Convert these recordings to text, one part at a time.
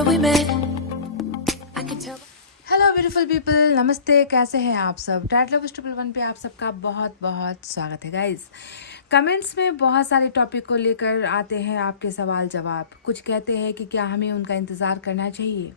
summer we met. I can tell. Hello beautiful people, नमस्ते। कैसे हैं आप सब? टाइटल ऑफ ट्रिपल वन पे आप सबका बहुत बहुत स्वागत है गाइज। कमेंट्स में बहुत सारे टॉपिक को लेकर आते हैं आपके सवाल जवाब। कुछ कहते हैं कि क्या हमें उनका इंतज़ार करना चाहिए,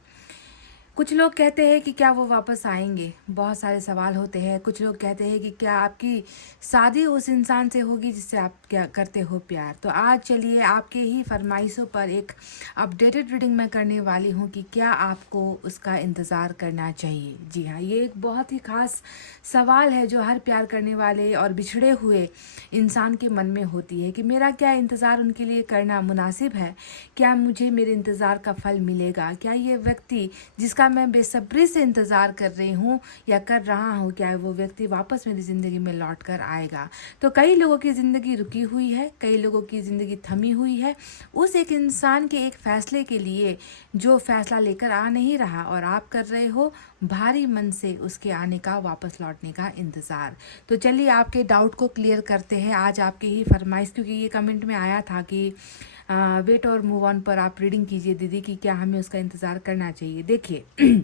कुछ लोग कहते हैं कि क्या वो वापस आएंगे। बहुत सारे सवाल होते हैं। कुछ लोग कहते हैं कि क्या आपकी शादी उस इंसान से होगी जिससे आप क्या करते हो प्यार। तो आज चलिए आपके ही फरमाइशों पर एक अपडेटेड रीडिंग मैं करने वाली हूँ कि क्या आपको उसका इंतज़ार करना चाहिए। जी हाँ, ये एक बहुत ही ख़ास सवाल है जो हर प्यार करने वाले और बिछड़े हुए इंसान के मन में होती है कि मेरा क्या इंतज़ार उनके लिए करना मुनासिब है, क्या मुझे मेरे इंतज़ार का फल मिलेगा, क्या ये व्यक्ति जिसका मैं बेसब्री से इंतज़ार कर रही हूँ या कर रहा हूँ, क्या वो व्यक्ति वापस मेरी ज़िंदगी में लौट कर आएगा। तो कई लोगों की ज़िंदगी रुकी हुई है, कई लोगों की ज़िंदगी थमी हुई है उस एक इंसान के एक फ़ैसले के लिए जो फ़ैसला लेकर आ नहीं रहा, और आप कर रहे हो भारी मन से उसके आने का, वापस लौटने का इंतज़ार। तो चलिए आपके डाउट को क्लियर करते हैं आज आपके ही फरमाइश, क्योंकि ये कमेंट में आया था कि वेट और मूव ऑन पर आप रीडिंग कीजिए दीदी कि क्या हमें उसका इंतज़ार करना चाहिए। देखिए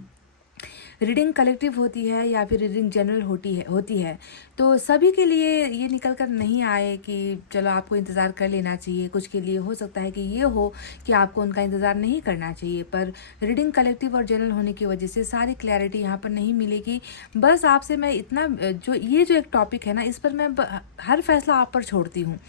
रीडिंग कलेक्टिव होती है या फिर रीडिंग जनरल होती है तो सभी के लिए ये निकल कर नहीं आए कि चलो आपको इंतज़ार कर लेना चाहिए। कुछ के लिए हो सकता है कि ये हो कि आपको उनका इंतज़ार नहीं करना चाहिए, पर रीडिंग कलेक्टिव और जनरल होने की वजह से सारी क्लैरिटी यहाँ पर नहीं मिलेगी। बस आपसे मैं इतना जो एक टॉपिक है ना, इस पर मैं हर फैसला आप पर छोड़ती हूँ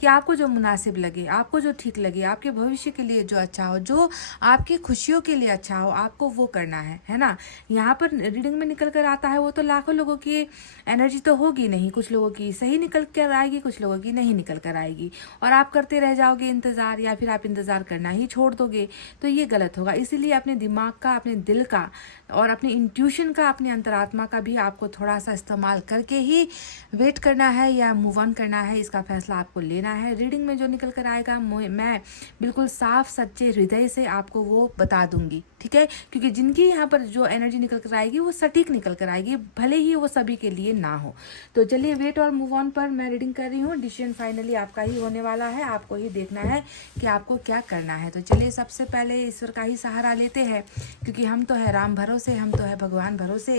कि आपको जो मुनासिब लगे, आपको जो ठीक लगे, आपके भविष्य के लिए जो अच्छा हो, जो आपकी खुशियों के लिए अच्छा हो, आपको वो करना है ना। यहाँ पर रीडिंग में निकल कर आता है वो तो लाखों लोगों की एनर्जी तो होगी नहीं, कुछ लोगों की सही निकल कर आएगी, कुछ लोगों की नहीं निकल कर आएगी, और आप करते रह जाओगे इंतज़ार, या फिर आप इंतज़ार करना ही छोड़ दोगे, तो ये गलत होगा। इसीलिए अपने दिमाग का, अपने दिल का और अपने इंट्यूशन का, अपने अंतरात्मा का भी आपको थोड़ा सा इस्तेमाल करके ही वेट करना है या मूव ऑन करना है, इसका फैसला आपको लेना है। रीडिंग में जो निकल कर आएगा मैं बिल्कुल साफ सच्चे हृदय से आपको वो बता दूंगी, ठीक है, क्योंकि जिनकी यहाँ पर जो एनर्जी निकल कर आएगी वो सटीक निकल कर आएगी, भले ही वो सभी के लिए ना हो। तो चलिए वेट और मूव ऑन पर मैं रीडिंग कर रही हूँ। डिसीजन फाइनली आपका ही होने वाला है, आपको ही देखना है कि आपको क्या करना है। तो चलिए सबसे पहले ईश्वर का ही सहारा लेते हैं, क्योंकि हम तो है राम भरोसे, हम तो है भगवान भरोसे।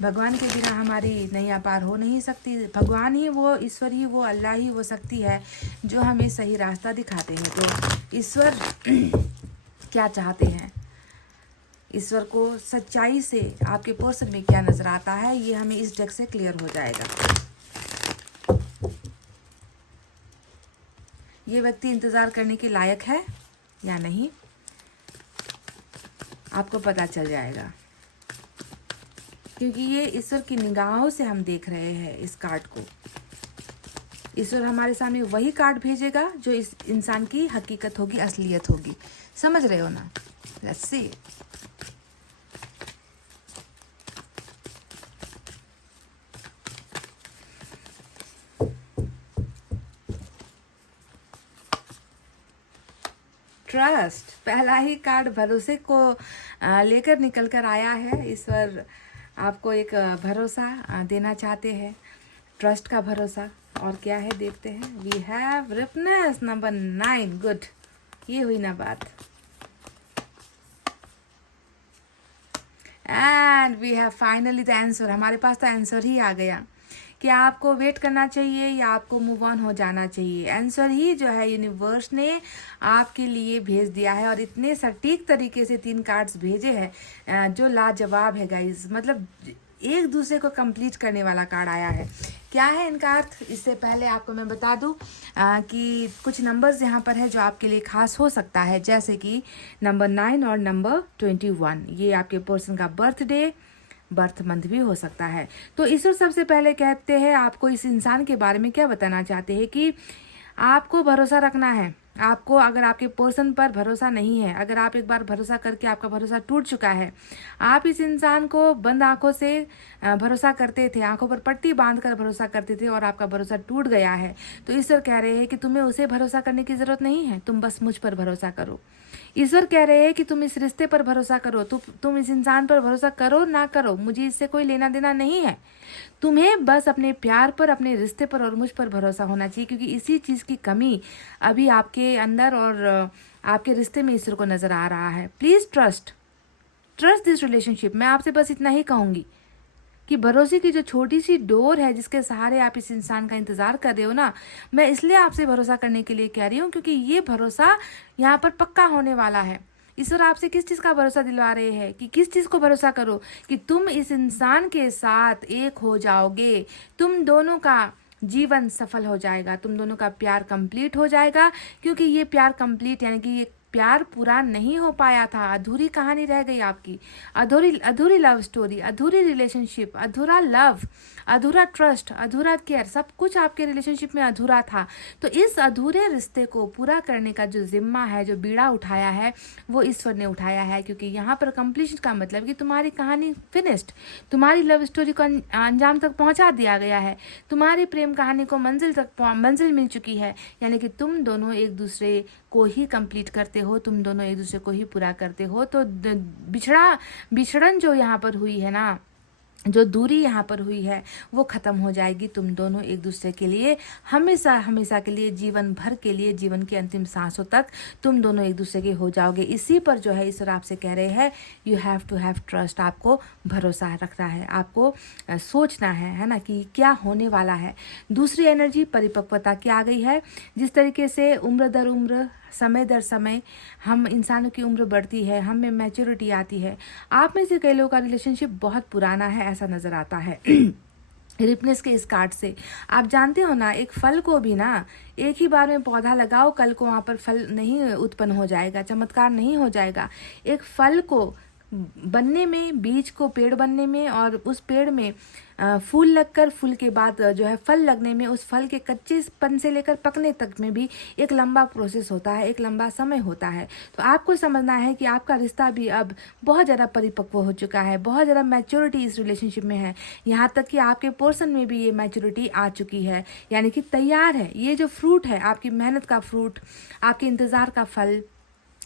भगवान के बिना हमारी नैया पार हो नहीं सकती। भगवान ही वो, ईश्वर ही वो, अल्लाह ही वो शक्ति है जो हमें सही रास्ता दिखाते हैं। तो ईश्वर क्या चाहते हैं, ईश्वर को सच्चाई से आपके पर्सन में क्या नजर आता है, ये हमें इस डेक से क्लियर हो जाएगा। ये व्यक्ति इंतज़ार करने के लायक है या नहीं, आपको पता चल जाएगा, क्योंकि ये ईश्वर की निगाहों से हम देख रहे हैं इस कार्ड को। ईश्वर हमारे सामने वही कार्ड भेजेगा जो इस इंसान की हकीकत होगी, असलियत होगी। समझ रहे हो ना? Let's see. ट्रस्ट, पहला ही कार्ड भरोसे को लेकर निकल कर आया है। ईश्वर आपको एक भरोसा देना चाहते हैं, ट्रस्ट का भरोसा। और क्या है देखते हैं। We have ripeness number 9। Good, ये हुई ना बात। And we have finally the answer. हमारे पास तो आंसर ही आ गया। क्या आपको वेट करना चाहिए या आपको मूव ऑन हो जाना चाहिए? आंसर ही जो है यूनिवर्स ने आपके लिए भेज दिया है, और इतने सटीक तरीके से 3 कार्ड्स भेजे हैं जो लाजवाब है गाइज। मतलब एक दूसरे को कंप्लीट करने वाला कार्ड आया है। क्या है इनका अर्थ, इससे पहले आपको मैं बता दूं कि कुछ नंबर्स यहाँ पर है जो आपके लिए खास हो सकता है, जैसे कि नंबर 9 और नंबर 21। ये आपके पर्सन का बर्थडे, बर्थ मंथ भी हो सकता है। तो ईश्वर सबसे पहले कहते हैं आपको इस इंसान के बारे में क्या बताना चाहते हैं कि आपको भरोसा रखना है। आपको, अगर आपके पर्सन पर भरोसा नहीं है, अगर आप एक बार भरोसा करके आपका भरोसा टूट चुका है, आप इस इंसान को बंद आंखों से भरोसा करते थे, आंखों पर पट्टी बांधकर भरोसा करते थे, और आपका भरोसा टूट गया है, तो ईश्वर कह रहे हैं कि तुम्हें उसे भरोसा करने की ज़रूरत नहीं है, तुम बस मुझ पर भरोसा करो। ईश्वर कह रहे हैं कि तुम इस रिश्ते पर भरोसा करो, तुम इस इंसान पर भरोसा करो ना करो, मुझे इससे कोई लेना देना नहीं है। तुम्हें बस अपने प्यार पर, अपने रिश्ते पर और मुझ पर भरोसा होना चाहिए, क्योंकि इसी चीज़ की कमी अभी आपके अंदर और आपके रिश्ते में ईश्वर को नज़र आ रहा है। Please trust this relationship. मैं आपसे बस इतना ही कहूँगी कि भरोसे की जो छोटी सी डोर है जिसके सहारे आप इस इंसान का इंतज़ार कर रहे हो ना, मैं इसलिए आपसे भरोसा करने के लिए कह रही हूँ क्योंकि ये भरोसा यहाँ पर पक्का होने वाला है। ईश्वर आपसे किस चीज़ का भरोसा दिलवा रहे हैं कि किस चीज़ को भरोसा करो कि तुम इस इंसान के साथ एक हो जाओगे, तुम दोनों का जीवन सफल हो जाएगा, तुम दोनों का प्यार कंप्लीट हो जाएगा। क्योंकि ये प्यार कंप्लीट यानी कि ये प्यार पूरा नहीं हो पाया था, अधूरी कहानी रह गई आपकी, अधूरी लव स्टोरी, अधूरी रिलेशनशिप, अधूरा लव, अधूरा ट्रस्ट, अधूरा केयर, सब कुछ आपके रिलेशनशिप में अधूरा था। तो इस अधूरे रिश्ते को पूरा करने का जो जिम्मा है, जो बीड़ा उठाया है, वो ईश्वर ने उठाया है। क्योंकि यहाँ पर कंप्लीशन का मतलब कि तुम्हारी कहानी फिनिश्ड, तुम्हारी लव स्टोरी को अंजाम तक पहुँचा दिया गया है, तुम्हारी प्रेम कहानी को मंजिल मिल चुकी है। यानी कि तुम दोनों एक दूसरे को ही कंप्लीट करते हो, तुम दोनों एक दूसरे को ही पूरा करते हो। तो बिछड़न जो यहाँ पर हुई है ना, जो दूरी यहाँ पर हुई है, वो ख़त्म हो जाएगी। तुम दोनों एक दूसरे के लिए हमेशा हमेशा के लिए, जीवन भर के लिए, जीवन की अंतिम सांसों तक तुम दोनों एक दूसरे के हो जाओगे। इसी पर जो है ईश्वर आपसे कह रहे हैं you have to have trust. आपको भरोसा रखना है, आपको सोचना है ना, कि क्या होने वाला है। दूसरी एनर्जी परिपक्वता की आ गई है। जिस तरीके से उम्र दर उम्र, समय दर समय हम इंसानों की उम्र बढ़ती है, हम में मैच्योरिटी आती है। आप में से कई लोगों का रिलेशनशिप बहुत पुराना है, ऐसा नज़र आता है रिपनेस के इस कार्ड से। आप जानते हो ना, एक फल को भी ना एक ही बार में पौधा लगाओ, कल को वहाँ पर फल नहीं उत्पन्न हो जाएगा, चमत्कार नहीं हो जाएगा। एक फल को बनने में, बीज को पेड़ बनने में, और उस पेड़ में फूल लगकर, फूल के बाद जो है फल लगने में, उस फल के कच्चेपन से लेकर पकने तक में भी एक लंबा प्रोसेस होता है, एक लंबा समय होता है। तो आपको समझना है कि आपका रिश्ता भी अब बहुत ज़्यादा परिपक्व हो चुका है, बहुत ज़्यादा मैच्योरिटी इस रिलेशनशिप में है। यहाँ तक कि आपके पर्सन में भी ये मैच्योरिटी आ चुकी है, यानी कि तैयार है। ये जो फ्रूट है, आपकी मेहनत का फ्रूट, आपके इंतज़ार का फल,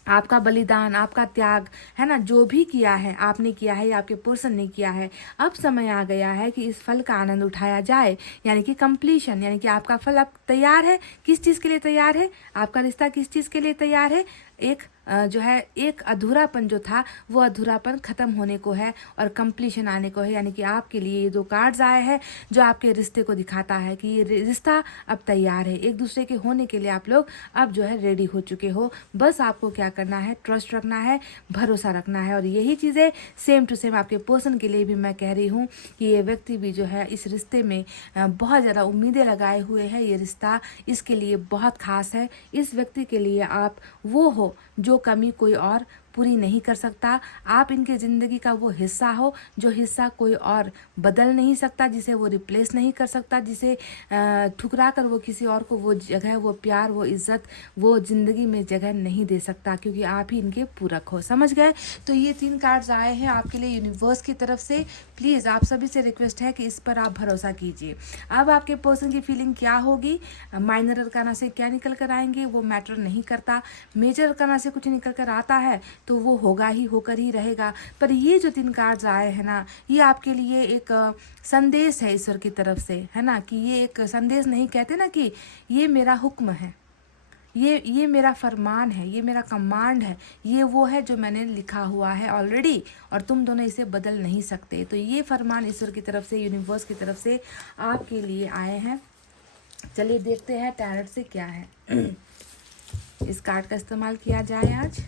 आपका बलिदान, आपका त्याग है ना, जो भी किया है आपने किया है या आपके पर्सन ने किया है, अब समय आ गया है कि इस फल का आनंद उठाया जाए। यानी कि कंप्लीशन, यानी कि आपका फल अब तैयार है। किस चीज़ के लिए तैयार है? आपका रिश्ता किस चीज़ के लिए तैयार है? एक जो है एक अधूरापन जो था, वो अधूरापन ख़त्म होने को है और कंप्लीशन आने को है। यानी कि आपके लिए ये 2 कार्ड्स आए हैं जो आपके रिश्ते को दिखाता है कि ये रिश्ता अब तैयार है। एक दूसरे के होने के लिए आप लोग अब जो है रेडी हो चुके हो। बस आपको क्या करना है? ट्रस्ट रखना है, भरोसा रखना है। और यही चीज़ें सेम टू सेम आपके पर्सन के लिए भी मैं कह रही हूँ कि ये व्यक्ति भी जो है इस रिश्ते में बहुत ज़्यादा उम्मीदें लगाए हुए है। ये रिश्ता इसके लिए बहुत खास है। इस व्यक्ति के लिए आप वो हो जो कमी कोई और पूरी नहीं कर सकता। आप इनके ज़िंदगी का वो हिस्सा हो जो हिस्सा कोई और बदल नहीं सकता, जिसे वो रिप्लेस नहीं कर सकता, जिसे ठुकरा कर वो किसी और को वो जगह, वो प्यार, वो इज़्ज़त, वो ज़िंदगी में जगह नहीं दे सकता, क्योंकि आप ही इनके पूरक हो। समझ गए? तो ये 3 कार्ड्स आए हैं आपके लिए यूनिवर्स की तरफ से। प्लीज़ आप सभी से रिक्वेस्ट है कि इस पर आप भरोसा कीजिए। अब आपके पर्सन की फीलिंग क्या होगी, माइनर अरकाना से क्या निकल कर आएंगे वो मैटर नहीं करता। मेजर अरकाना से कुछ निकल कर आता है तो वो होगा ही, होकर ही रहेगा। पर ये जो 3 कार्ड्स आए हैं ना, ये आपके लिए एक संदेश है ईश्वर की तरफ से, है ना, कि ये एक संदेश नहीं, कहते ना कि ये मेरा हुक्म है, ये मेरा फरमान है, ये मेरा कमांड है, ये वो है जो मैंने लिखा हुआ है ऑलरेडी, और तुम दोनों इसे बदल नहीं सकते। तो ये फरमान ईश्वर की तरफ से, यूनिवर्स की तरफ से आपके लिए आए हैं। चलिए देखते हैं टैरट से क्या है। इस कार्ड का इस्तेमाल किया जाए आज।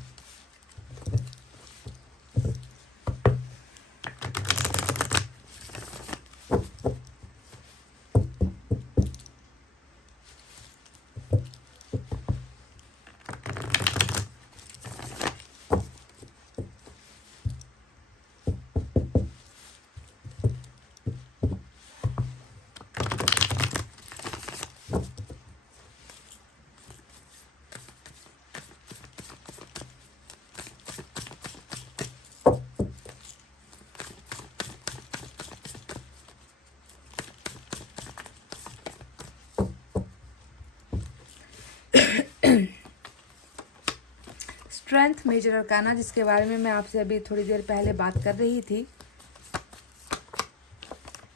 स्ट्रेंथ मेजर अरकाना, जिसके बारे में मैं आपसे अभी थोड़ी देर पहले बात कर रही थी।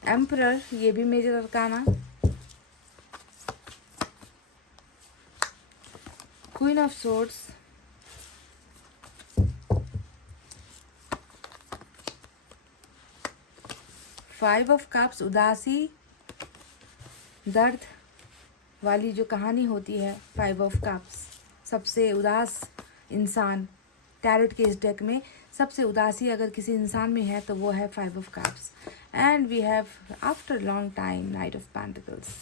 एम्परर, ये भी major arcana. Queen of swords, 5 of cups, उदासी, दर्द वाली जो कहानी होती है। 5 ऑफ कप्स, सबसे उदास इंसान टैरेट के इस डेक में सबसे उदासी अगर किसी इंसान में है तो वो है 5 of cups. And we have after long time knight of pentacles.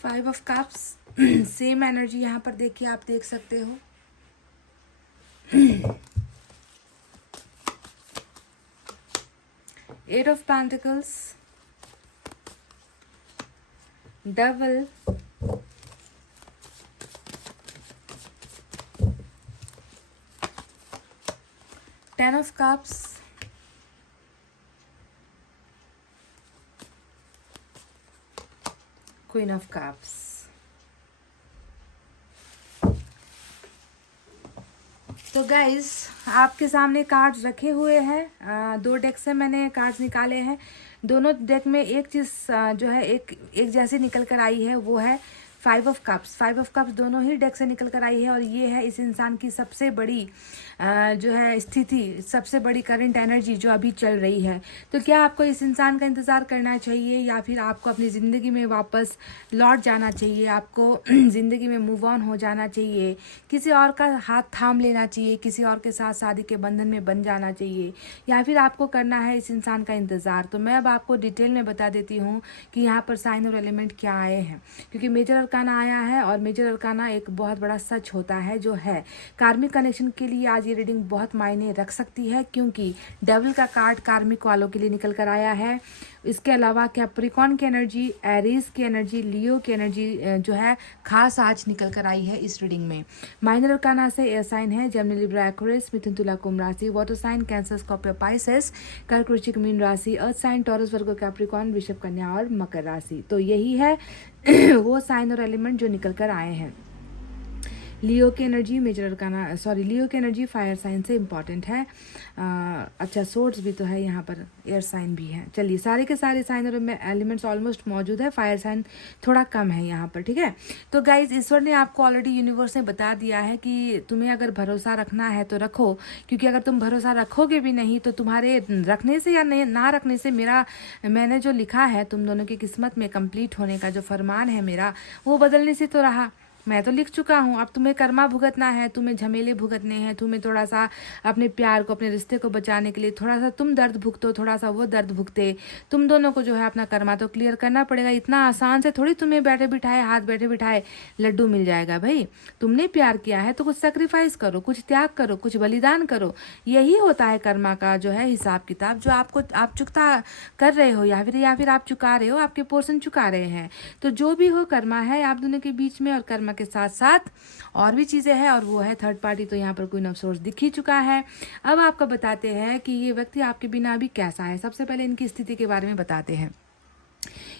Five of cups, same energy यहाँ पर देखिए, आप देख सकते हो। Eight of pentacles, double, ten of cups, queen of cups. तो गाइज आपके सामने कार्ड्स रखे हुए हैं। 2 डेक से मैंने कार्ड्स निकाले हैं। दोनों डेक में एक चीज़ जो है एक जैसी निकल कर आई है, वो है 5 ऑफ कप्स। 5 ऑफ कप्स दोनों ही डेक से निकल कर आई है और ये है इस इंसान की सबसे बड़ी जो है स्थिति, सबसे बड़ी करंट एनर्जी जो अभी चल रही है। तो क्या आपको इस इंसान का इंतज़ार करना चाहिए या फिर आपको अपनी ज़िंदगी में वापस लौट जाना चाहिए? आपको ज़िंदगी में मूव ऑन हो जाना चाहिए, किसी और का हाथ थाम लेना चाहिए, किसी और के साथ शादी के बंधन में बन जाना चाहिए, या फिर आपको करना है इस इंसान का इंतज़ार? तो मैं अब आपको डिटेल में बता देती हूँ कि यहाँ पर साइन और एलिमेंट क्या आए हैं, क्योंकि मेजर अरकाना आया है और मेजर अरकाना एक बहुत बड़ा सच होता है जो है कार्मिक कनेक्शन के लिए। आज ये रीडिंग बहुत मायने रख सकती है क्योंकि डेविल का कार्ड कार्मिक वालों के लिए निकल कर आया है। इसके अलावा कैप्रिकॉर्न की एनर्जी, एरीज की एनर्जी, लियो की एनर्जी जो है खास आज निकल कर आई है इस रीडिंग में। माइनर अरकाना से एयर साइन है जेमिनी, लिब्रा, एक्वेरियस, मिथुन, तुला, कुंभ राशि, water sign Cancer, Scorpio, Pisces, कर्क, वृश्चिक, मीन राशि, earth sign Taurus, Virgo, Capricorn, वृषभ, कन्या और मकर राशि। तो यही है वो साइन और एलिमेंट जो निकल कर आए हैं। लियो की एनर्जी मेजर अरकाना, सॉरी लियो की एनर्जी फायर साइन से इम्पॉर्टेंट है। अच्छा सोर्स भी तो है यहाँ पर, एयर साइन भी है। चलिए सारे के सारे साइन और एलिमेंट्स ऑलमोस्ट मौजूद है, फायर साइन थोड़ा कम है यहाँ पर, ठीक है। तो गाइज ईश्वर ने आपको ऑलरेडी यूनिवर्स ने बता दिया है कि तुम्हें अगर भरोसा रखना है तो रखो, क्योंकि अगर तुम भरोसा रखोगे भी नहीं तो तुम्हारे रखने से या ना रखने से मैंने जो लिखा है तुम दोनों की किस्मत में कंप्लीट होने का जो फरमान है मेरा, वो बदलने से तो रहा। मैं तो लिख चुका हूँ, अब तुम्हें कर्मा भुगतना है, तुम्हें झमेले भुगतने हैं, तुम्हें थोड़ा सा अपने प्यार को, अपने रिश्ते को बचाने के लिए थोड़ा सा तुम दर्द भुगतो, थोड़ा सा वो दर्द भुगते। तुम दोनों को जो है अपना कर्मा तो क्लियर करना पड़ेगा। इतना आसान से थोड़ी तुम्हें बैठे बिठाए हाथ बैठे बिठाए लड्डू मिल जाएगा भाई। तुमने प्यार किया है तो कुछ सेक्रीफाइस करो, कुछ त्याग करो, कुछ बलिदान करो। यही होता है कर्मा का जो है हिसाब किताब, जो आप चुकता कर रहे हो या फिर आप चुका रहे हो, आपके पोर्शन चुका रहे हैं। तो जो भी हो कर्मा है आप दोनों के बीच में, और कर्मा के साथ साथ और भी चीज़ें हैं, और वो है थर्ड पार्टी। तो यहाँ पर क्वीन ऑफ सोर्स दिख ही चुका है। अब आपको बताते हैं कि ये व्यक्ति आपके बिना अभी कैसा है। सबसे पहले इनकी स्थिति के बारे में बताते हैं।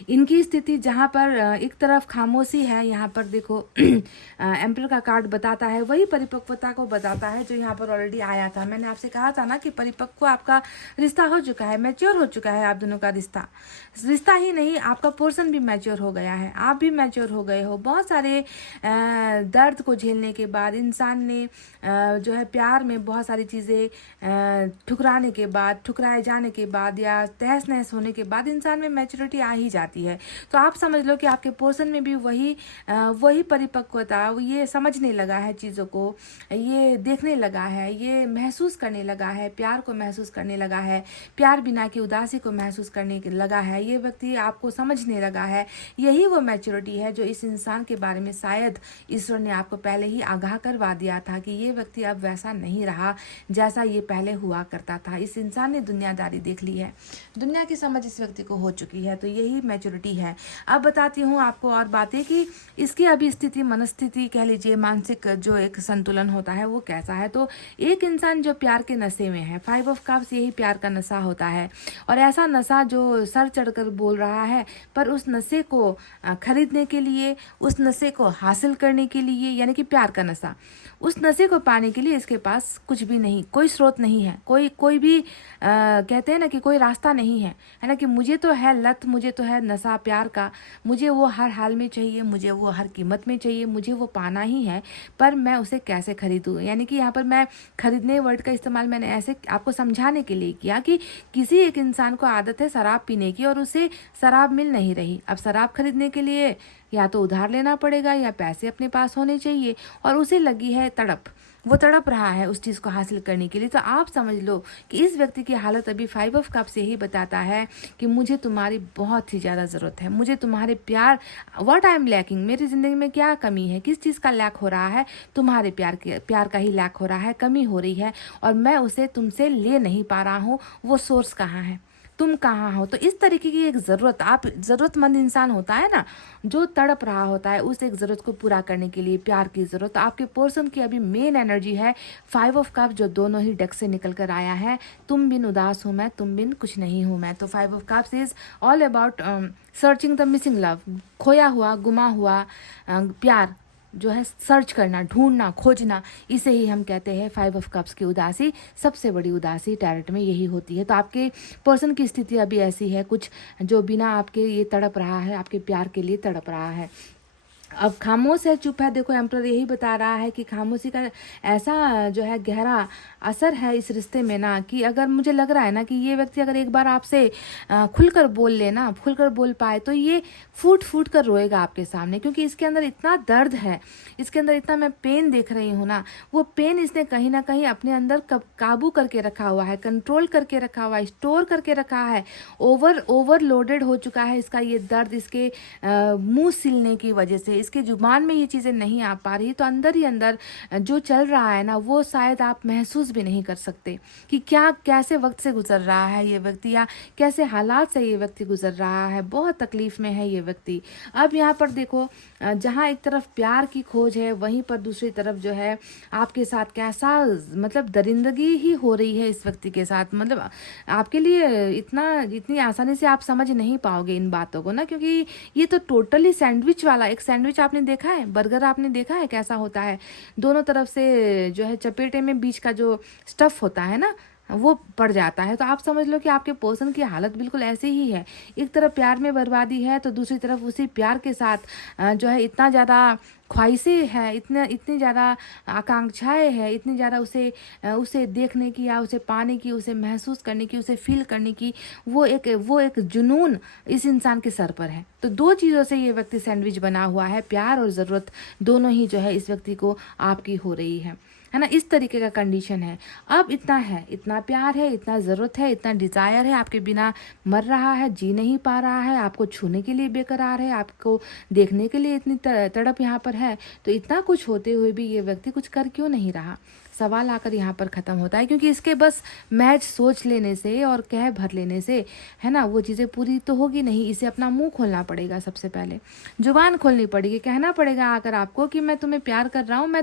इनकी स्थिति जहाँ पर एक तरफ खामोशी है, यहाँ पर देखो एम्पर का कार्ड बताता है, वही परिपक्वता को बताता है जो यहाँ पर ऑलरेडी आया था। मैंने आपसे कहा था ना कि परिपक्व आपका रिश्ता हो चुका है, मैच्योर हो चुका है आप दोनों का रिश्ता ही नहीं, आपका पोर्शन भी मैच्योर हो गया है, आप भी मैच्योर हो गए हो। बहुत सारे दर्द को झेलने के बाद इंसान ने जो है प्यार में बहुत सारी चीज़ें ठुकराने के बाद, ठुकराए जाने के बाद या तहस नहस होने के बाद इंसान में मैच्योरिटी आ ही जाती है। तो आप समझ लो कि आपके पर्सन में भी वही परिपक्वता, वो ये समझने लगा है चीज़ों को, ये देखने लगा है, ये महसूस करने लगा है, प्यार को महसूस करने लगा है, प्यार बिना की उदासी को महसूस करने लगा है, ये व्यक्ति आपको समझने लगा है। यही वो मैच्योरिटी है जो इस इंसान के बारे में शायद ईश्वर ने आपको पहले ही आगाह करवा दिया था कि ये व्यक्ति अब वैसा नहीं रहा जैसा ये पहले हुआ करता था। इस इंसान ने दुनियादारी देख ली है, दुनिया की समझ इस व्यक्ति को हो चुकी है। तो यही मैच्योरिटी है। अब बताती हूँ आपको और बातें कि इसकी अभी स्थिति, मनस्थिति कह लीजिए, मानसिक जो एक संतुलन होता है वो कैसा है। तो एक इंसान जो प्यार के नशे में है, 5 ऑफ कप्स यही प्यार का नशा होता है, और ऐसा नशा जो सर चढ़कर बोल रहा है, पर उस नशे को खरीदने के लिए, उस नशे को हासिल करने के लिए, यानी कि प्यार का नशा, उस नशे को पाने के लिए इसके पास कुछ भी नहीं, कोई स्रोत नहीं है, कोई भी कहते हैं ना कि कोई रास्ता नहीं है ना, कि मुझे तो है लत, मुझे तो है नशा प्यार का, मुझे वो हर हाल में चाहिए, मुझे वो हर कीमत में चाहिए, मुझे वो पाना ही है, पर मैं उसे कैसे खरीदूँ। यानी कि यहाँ पर मैं खरीदने वर्ड का इस्तेमाल मैंने ऐसे आपको समझाने के लिए किया कि किसी एक इंसान को आदत है शराब पीने की और उसे शराब मिल नहीं रही। अब शराब खरीदने के लिए या तो उधार लेना पड़ेगा या पैसे अपने पास होने चाहिए, और उसे लगी है तड़प, वो तड़प रहा है उस चीज़ को हासिल करने के लिए। तो आप समझ लो कि इस व्यक्ति की हालत अभी 5 ऑफ कप से ही बताता है कि मुझे तुम्हारी बहुत ही ज़्यादा ज़रूरत है, मुझे तुम्हारे प्यार, व्हाट आई एम लैकिंग, मेरी ज़िंदगी में क्या कमी है, किस चीज़ का लैक हो रहा है, तुम्हारे प्यार का ही लैक हो रहा है, कमी हो रही है, और मैं उसे तुमसे ले नहीं पा रहा हूँ। वो सोर्स कहाँ है, तुम कहाँ हो। तो इस तरीके की एक ज़रूरत, आप ज़रूरतमंद इंसान होता है ना, जो तड़प रहा होता है उस एक ज़रूरत को पूरा करने के लिए, प्यार की ज़रूरत। आपके पर्सन की अभी मेन एनर्जी है 5 ऑफ कप, जो दोनों ही डेक से निकल कर आया है, तुम बिन उदास हूँ मैं, तुम बिन कुछ नहीं हूँ मैं। तो 5 of cups is all about searching the missing love, खोया हुआ, गुमा हुआ प्यार जो है, सर्च करना, ढूंढना, खोजना, इसे ही हम कहते हैं 5 ऑफ कप्स की उदासी। सबसे बड़ी उदासी टैरेट में यही होती है। तो आपके पर्सन की स्थिति अभी ऐसी है, कुछ जो बिना आपके ये तड़प रहा है, आपके प्यार के लिए तड़प रहा है। अब खामोश है, चुप है। देखो एम्परर यही बता रहा है कि खामोशी का ऐसा जो है गहरा असर है इस रिश्ते में ना, कि अगर मुझे लग रहा है ना कि ये व्यक्ति अगर एक बार आपसे खुलकर बोल लेना, खुलकर बोल पाए, तो ये फूट फूट कर रोएगा आपके सामने, क्योंकि इसके अंदर इतना दर्द है, इसके अंदर इतना मैं पेन देख रही हूँ ना, वो पेन इसने कहीं ना कहीं अपने अंदर काबू करके रखा हुआ है, कंट्रोल करके रखा हुआ है, स्टोर करके रखा है, ओवरलोडेड हो चुका है इसका ये दर्द, इसके मुंह सिलने की वजह से, इसके जुबान में ये चीज़ें नहीं आ पा रही। तो अंदर ही अंदर जो चल रहा है ना, वो शायद आप महसूस भी नहीं कर सकते कि क्या, कैसे वक्त से गुजर रहा है ये व्यक्ति, या कैसे हालात से ये व्यक्ति गुजर रहा है। बहुत तकलीफ में है ये व्यक्ति। अब यहाँ पर देखो, जहाँ एक तरफ प्यार की खोज है, वहीं पर दूसरी तरफ जो है आपके साथ कैसा, मतलब दरिंदगी ही हो रही है इस व्यक्ति के साथ। मतलब आपके लिए इतनी आसानी से आप समझ नहीं पाओगे इन बातों को ना, क्योंकि ये तो टोटली सैंडविच वाला, एक सैंडविच आपने देखा है, बर्गर आपने देखा है कैसा होता है, दोनों तरफ से जो है चपेटे में बीच का जो स्टफ होता है ना, वो पड़ जाता है। तो आप समझ लो कि आपके पर्सन की हालत बिल्कुल ऐसे ही है। एक तरफ प्यार में बर्बादी है, तो दूसरी तरफ उसी प्यार के साथ जो है इतना ज़्यादा ख्वाहिशें है, इतनी ज़्यादा आकांक्षाएं है, इतनी ज़्यादा उसे देखने की, या उसे पाने की, उसे महसूस करने की, उसे फील करने की, वो एक जुनून इस इंसान के सर पर है। तो दो चीज़ों से ये व्यक्ति सैंडविच बना हुआ है, प्यार और ज़रूरत दोनों ही जो है इस व्यक्ति को आपकी हो रही है ना। इस तरीके का कंडीशन है। अब इतना है, इतना प्यार है, इतना ज़रूरत है, इतना डिज़ायर है, आपके बिना मर रहा है, जी नहीं पा रहा है, आपको छूने के लिए बेकरार है, आपको देखने के लिए इतनी तड़प यहाँ पर है। तो इतना कुछ होते हुए भी ये व्यक्ति कुछ कर क्यों नहीं रहा, सवाल आकर यहाँ पर ख़त्म होता है। क्योंकि इसके बस मैच सोच लेने से और कह भर लेने से है ना, वो चीज़ें पूरी तो होगी नहीं। इसे अपना मुंह खोलना पड़ेगा, सबसे पहले जुबान खोलनी पड़ेगी, कहना पड़ेगा आकर आपको कि मैं तुम्हें प्यार कर रहा हूँ, मैं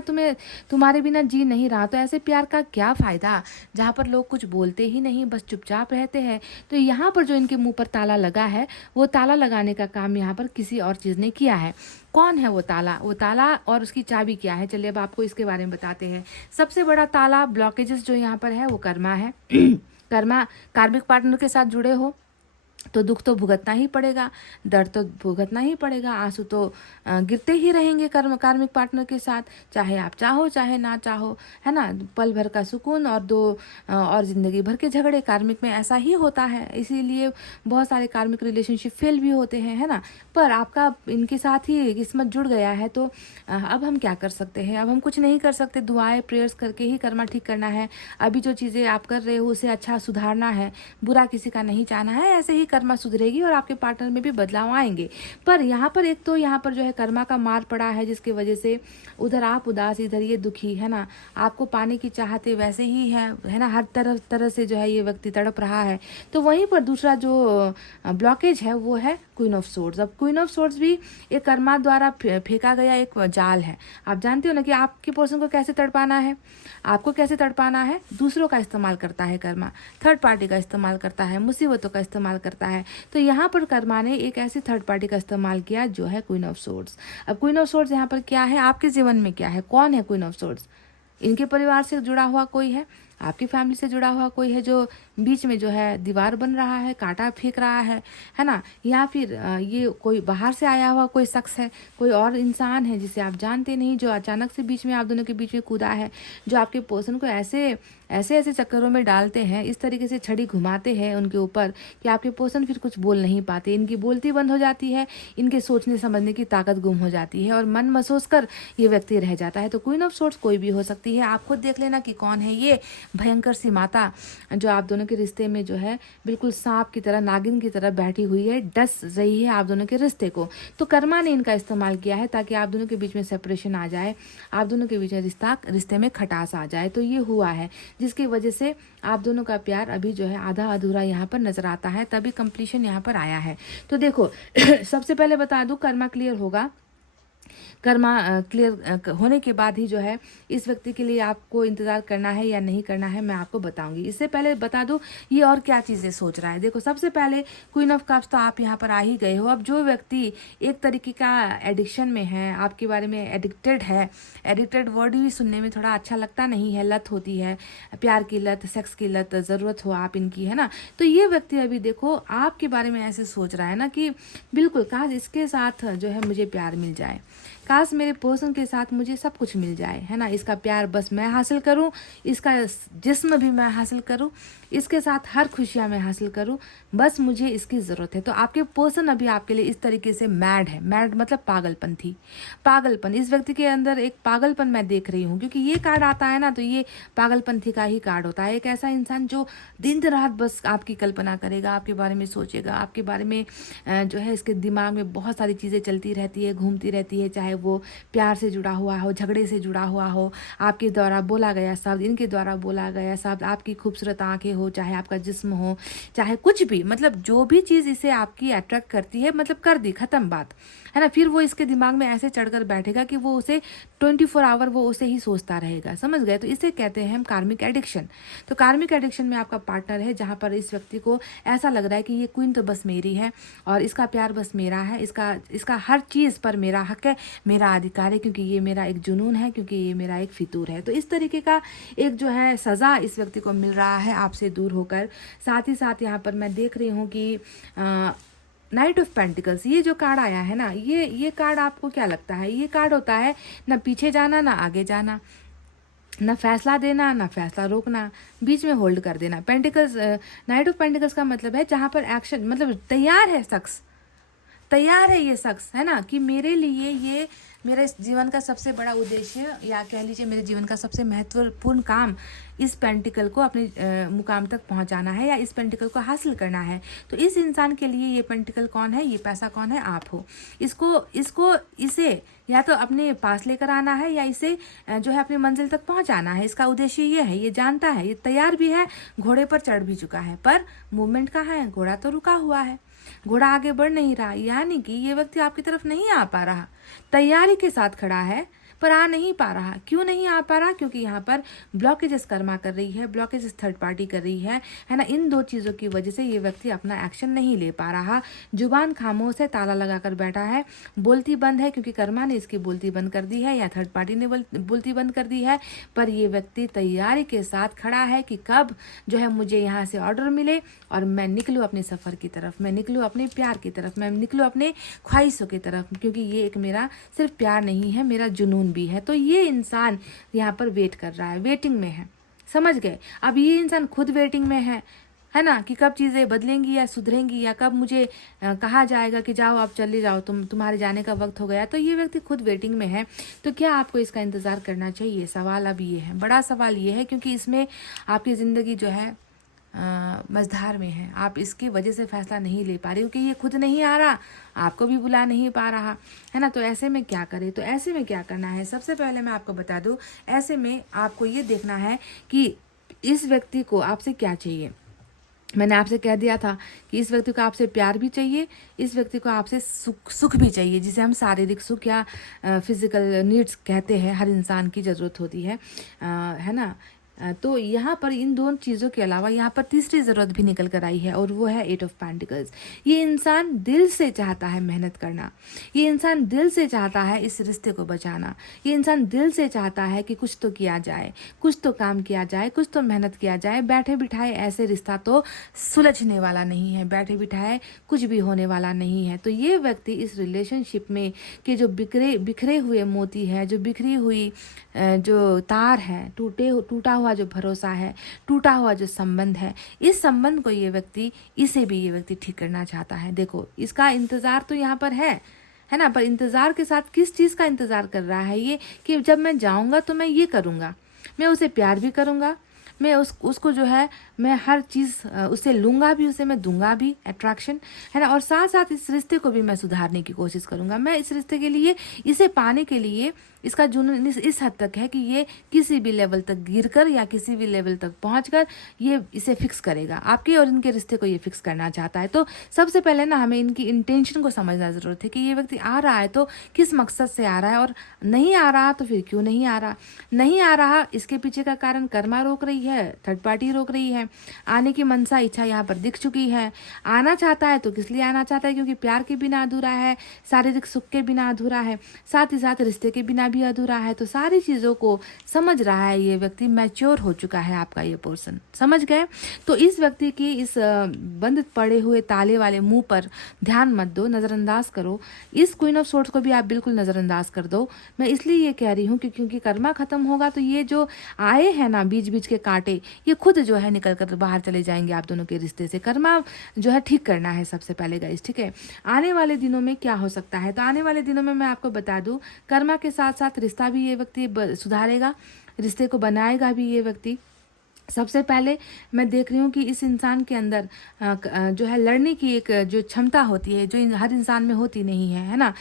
तुम्हारे बिना जी नहीं रहा। तो ऐसे प्यार का क्या फ़ायदा जहाँ पर लोग कुछ बोलते ही नहीं, बस चुपचाप रहते हैं। तो यहाँ पर जो इनके मुँह पर ताला लगा है, वो ताला लगाने का काम यहाँ पर किसी और चीज़ ने किया है। कौन है वो ताला और उसकी चाबी क्या है, चलिए अब आपको इसके बारे में बताते हैं। सबसे बड़ा ताला, ब्लॉकेजेस जो यहाँ पर है वो कर्मा है। कर्मा, कार्मिक पार्टनर के साथ जुड़े हो, तो दुख तो भुगतना ही पड़ेगा, दर्द तो भुगतना ही पड़ेगा, आंसू तो गिरते ही रहेंगे कार्मिक पार्टनर के साथ, चाहे आप चाहो चाहे ना चाहो, है ना। पल भर का सुकून और और ज़िंदगी भर के झगड़े, कार्मिक में ऐसा ही होता है। इसीलिए बहुत सारे कार्मिक रिलेशनशिप फेल भी होते हैं, है ना। पर आपका इनके साथ ही किस्मत जुड़ गया है, तो अब हम क्या कर सकते हैं? अब हम कुछ नहीं कर सकते, दुआएं प्रेयर्स करके ही कर्मा ठीक करना है। अभी जो चीज़ें आप कर रहे हो उसे अच्छा सुधारना है, बुरा किसी का नहीं चाहना है। ऐसे ही कर्मा सुधरेगी और आपके पार्टनर में भी बदलाव आएंगे। पर यहाँ पर एक तो यहाँ पर जो है कर्मा का मार पड़ा है, जिसकी वजह से उधर आप उदास, इधर ये दुखी, है ना। आपको पाने की चाहते वैसे ही है ना। हर तरह से जो है ये व्यक्ति तड़प रहा है। तो वहीं पर दूसरा जो ब्लॉकेज है वो है क्वीन ऑफ सोर्ड्स। अब क्वीन ऑफ सोर्ड्स भी एक कर्मा द्वारा फेंका गया एक जाल है। आप जानते हो ना कि आपके पर्सन को कैसे तड़पाना है, आपको कैसे तड़पाना है। दूसरों का इस्तेमाल करता है कर्मा, थर्ड पार्टी का इस्तेमाल करता है, मुसीबतों का इस्तेमाल करता है। तो यहाँ पर कर्मा ने एक ऐसी थर्ड पार्टी का इस्तेमाल किया जो है क्वीन ऑफ सोर्ड्स। अब क्वीन ऑफ सोर्ड्स यहाँ पर क्या है, आपके जीवन में क्या है, कौन है क्वीन ऑफ सोर्ड्स? इनके परिवार से जुड़ा हुआ कोई है, आपकी फैमिली से जुड़ा हुआ कोई है जो बीच में जो है दीवार बन रहा है, कांटा फेंक रहा है ना। या फिर ये कोई बाहर से आया हुआ कोई शख्स है, कोई और इंसान है जिसे आप जानते नहीं, जो अचानक से बीच में आप दोनों के बीच में कूदा है, जो आपके पर्सन को ऐसे चक्करों में डालते हैं, इस तरीके से छड़ी घुमाते हैं उनके ऊपर कि आपके पर्सन फिर कुछ बोल नहीं पाते, इनकी बोलती बंद हो जाती है, इनके सोचने समझने की ताकत गुम हो जाती है और मन महसूस कर ये व्यक्ति रह जाता है। तो क्वीन ऑफ सोर्ड्स कोई भी हो सकती है। आप खुद देख लेना कि कौन है ये भयंकर सी माता जो आप दोनों के रिश्ते में जो है बिल्कुल सांप की तरह, नागिन की तरह बैठी हुई है, डस रही है आप दोनों के रिश्ते को। तो कर्मा ने इनका इस्तेमाल किया है ताकि आप दोनों के बीच में सेपरेशन आ जाए, आप दोनों के बीच में रिश्ते में खटास आ जाए। तो ये हुआ है जिसकी वजह से आप दोनों का प्यार अभी जो है आधा अधूरा यहाँ पर नजर आता है, तभी कंप्लीशन यहाँ पर आया है। तो देखो सबसे पहले बता दूं, कर्मा क्लियर होगा। कर्मा क्लियर होने के बाद ही जो है इस व्यक्ति के लिए आपको इंतज़ार करना है या नहीं करना है, मैं आपको बताऊंगी। इससे पहले बता दूं ये और क्या चीज़ें सोच रहा है। देखो सबसे पहले क्वीन ऑफ कप्स तो आप यहाँ पर आ ही गए हो। अब जो व्यक्ति एक तरीके का एडिक्शन में है, आपके बारे में एडिक्टेड है, एडिक्टेड वर्ड भी सुनने में थोड़ा अच्छा लगता नहीं है, लत होती है, प्यार की लत, सेक्स की लत, ज़रूरत हो आप इनकी, है ना। तो ये व्यक्ति अभी देखो आपके बारे में ऐसे सोच रहा है ना कि बिल्कुल काश इसके साथ जो है मुझे प्यार मिल जाए, काश मेरे पर्सन के साथ मुझे सब कुछ मिल जाए, है ना। इसका प्यार बस मैं हासिल करूं, इसका जिस्म भी मैं हासिल करूं, इसके साथ हर खुशियां मैं हासिल करूं, बस मुझे इसकी ज़रूरत है। तो आपके पर्सन अभी आपके लिए इस तरीके से मैड है। मैड मतलब पागलपन थी, पागलपन। इस व्यक्ति के अंदर एक पागलपन मैं देख रही हूँ, क्योंकि ये कार्ड आता है ना तो ये पागलपंथी का ही कार्ड होता है। एक ऐसा इंसान जो दिन रात बस आपकी कल्पना करेगा, आपके बारे में सोचेगा, आपके बारे में जो है इसके दिमाग में बहुत सारी चीज़ें चलती रहती है, घूमती रहती है, चाहे वो प्यार से जुड़ा हुआ हो, झगड़े से जुड़ा हुआ हो, आपके द्वारा बोला गया शब्द, इनके द्वारा बोला गया शब्द, आपकी खूबसूरत आंखें हो, चाहे आपका जिस्म हो, चाहे कुछ भी, मतलब जो भी चीज़ इसे आपकी अट्रैक्ट करती है, मतलब कर दी, खत्म बात, है ना। फिर वो इसके दिमाग में ऐसे चढ़कर बैठेगा कि वो उसे 24 आवर वो उसे ही सोचता रहेगा, समझ गए। तो इसे कहते हैं हम कार्मिक एडिक्शन। तो कार्मिक एडिक्शन में आपका पार्टनर है जहाँ पर इस व्यक्ति को ऐसा लग रहा है कि ये क्वीन तो बस मेरी है और इसका प्यार बस मेरा है, इसका हर चीज़ पर मेरा हक है, मेरा अधिकार है, क्योंकि ये मेरा एक जुनून है, क्योंकि ये मेरा एक फितूर है। तो इस तरीके का एक जो है सज़ा इस व्यक्ति को मिल रहा है आपसे दूर होकर। साथ ही साथ यहाँ पर मैं देख रही हूँ कि नाइट ऑफ पेंटिकल्स, ये जो कार्ड आया है ना, ये कार्ड आपको क्या लगता है? ये कार्ड होता है ना पीछे जाना ना आगे जाना, ना फैसला देना ना फैसला रोकना, बीच में होल्ड कर देना। पेंटिकल्स, नाइट ऑफ पेंटिकल्स का मतलब है जहाँ पर एक्शन, मतलब तैयार है शख्स, तैयार है ये शख्स, है ना, कि मेरे लिए ये मेरा इस जीवन का सबसे बड़ा उद्देश्य, या कह लीजिए मेरे जीवन का सबसे महत्वपूर्ण काम इस पेंटिकल को अपने मुकाम तक पहुंचाना है, या इस पेंटिकल को हासिल करना है। तो इस इंसान के लिए ये पेंटिकल कौन है, ये पैसा कौन है? आप हो। इसे या तो अपने पास लेकर आना है, या इसे जो है अपनी मंजिल तक पहुंचाना है। इसका उद्देश्य ये है, ये जानता है, ये तैयार भी है, घोड़े पर चढ़ भी चुका है, पर मूवमेंट कहाँ है? घोड़ा तो रुका हुआ है, घोड़ा आगे बढ़ नहीं रहा, यानी कि ये व्यक्ति आपकी तरफ नहीं आ पा रहा, तैयारी के साथ खड़ा है, पर आ नहीं पा रहा। क्यों नहीं आ पा रहा? क्योंकि यहाँ पर ब्लॉकेजेस कर्मा कर रही है, ब्लॉकेजेस थर्ड पार्टी कर रही है ना। इन दो चीज़ों की वजह से ये व्यक्ति अपना एक्शन नहीं ले पा रहा। जुबान खामोश है, ताला लगाकर बैठा है, बोलती बंद है क्योंकि कर्मा ने इसकी बोलती बंद कर दी है या थर्ड पार्टी ने बोलती बंद कर दी है। पर ये व्यक्ति तैयारी के साथ खड़ा है कि कब जो है मुझे यहाँ से ऑर्डर मिले और मैं निकलूँ अपने सफ़र की तरफ, मैं निकलूँ अपने प्यार की तरफ, मैं निकलूँ अपने ख्वाहिशों की तरफ, क्योंकि ये एक मेरा सिर्फ प्यार नहीं है, मेरा जुनून भी है। तो ये इंसान यहाँ पर वेट कर रहा है, वेटिंग में है, समझ गए। अब ये इंसान खुद वेटिंग में है ना, कि कब चीज़ें बदलेंगी या सुधरेंगी, या कब मुझे कहा जाएगा कि जाओ आप चले जाओ, तुम्हारे जाने का वक्त हो गया। तो ये व्यक्ति खुद वेटिंग में है। तो क्या आपको इसका इंतज़ार करना चाहिए? सवाल अब ये है, बड़ा सवाल ये है, क्योंकि इसमें आपकी ज़िंदगी जो है मझधार में है। आप इसकी वजह से फैसला नहीं ले पा रहे, क्योंकि ये खुद नहीं आ रहा, आपको भी बुला नहीं पा रहा, है ना। तो ऐसे में क्या करें? तो ऐसे में क्या करना है? सबसे पहले मैं आपको बता दूं, ऐसे में आपको ये देखना है कि इस व्यक्ति को आपसे क्या चाहिए। मैंने आपसे कह दिया था कि इस व्यक्ति को आपसे प्यार भी चाहिए, इस व्यक्ति को आपसे सुख भी चाहिए, जिसे हम शारीरिक सुख या फिजिकल नीड्स कहते हैं। हर इंसान की ज़रूरत होती है ना। तो यहाँ पर इन दोनों चीज़ों के अलावा यहाँ पर तीसरी ज़रूरत भी निकल कर आई है, और वो है 8 ऑफ पेंटिकल्स। ये इंसान दिल से चाहता है मेहनत करना, ये इंसान दिल से चाहता है इस रिश्ते को बचाना, ये इंसान दिल से चाहता है कि कुछ तो किया जाए, कुछ तो काम किया जाए, कुछ तो मेहनत किया जाए। बैठे बिठाए ऐसे रिश्ता तो सुलझने वाला नहीं है, बैठे बिठाए कुछ भी होने वाला नहीं है। तो ये व्यक्ति इस रिलेशनशिप में के जो बिखरे हुए मोती है, जो बिखरी हुई जो तार है, टूटा हुआ जो भरोसा है, टूटा हुआ जो संबंध है, इस संबंध को ये व्यक्ति ये व्यक्ति ठीक करना चाहता है। देखो, इसका इंतज़ार तो यहाँ पर है ना, पर इंतज़ार के साथ किस चीज़ का इंतज़ार कर रहा है ये, कि जब मैं जाऊँगा तो मैं ये करूँगा, मैं उसे प्यार भी करूँगा, मैं उसको जो है मैं हर चीज़ उससे लूँगा भी, उसे मैं दूंगा भी, अट्रैक्शन, है ना। और साथ साथ इस रिश्ते को भी मैं सुधारने की कोशिश करूँगा। मैं इस रिश्ते के लिए, इसे पाने के लिए, इसका जुनून इस हद तक है कि ये किसी भी लेवल तक गिरकर या किसी भी लेवल तक पहुंचकर ये इसे फिक्स करेगा। आपके और इनके रिश्ते को ये फिक्स करना चाहता है। तो सबसे पहले ना हमें इनकी इंटेंशन को समझना ज़रूरत है कि ये व्यक्ति आ रहा है तो किस मकसद से आ रहा है, और नहीं आ रहा तो फिर क्यों नहीं आ रहा। नहीं आ रहा, इसके पीछे का कारण कर्मा रोक रही है, थर्ड पार्टी रोक रही है। आने की मनसा इच्छा यहाँ पर दिख चुकी है। आना चाहता है तो किस लिए आना चाहता है? क्योंकि प्यार के बिना अधूरा है, शारीरिक सुख के बिना अधूरा है, साथ ही साथ रिश्ते के बिना भी अधूरा है। तो सारी चीज़ों को समझ रहा है ये व्यक्ति, मैच्योर हो चुका है आपका ये पर्सन, समझ गए। तो इस व्यक्ति की इस बंद पड़े हुए ताले वाले मुंह पर ध्यान मत दो, नज़रअंदाज करो। इस क्वीन ऑफ सोर्ड्स को भी आप बिल्कुल नज़रअंदाज कर दो। मैं इसलिए ये कह रही हूँ कि क्योंकि कर्मा खत्म होगा तो ये जो आए हैं ना बीच बीच के कांटे, ये खुद जो है निकल कर बाहर चले जाएंगे आप दोनों के रिश्ते से। कर्मा जो है ठीक करना है सबसे पहले गाइस, ठीक है। आने वाले दिनों में क्या हो सकता है? तो आने वाले दिनों में मैं आपको बता दूं, कर्मा के साथ साथ रिश्ता भी ये व्यक्ति सुधारेगा, रिश्ते को बनाएगा भी ये व्यक्ति। सबसे पहले मैं देख रही हूँ कि इस इंसान के अंदर जो है लड़ने की एक जो क्षमता होती है, जो हर इंसान में होती नहीं है ना।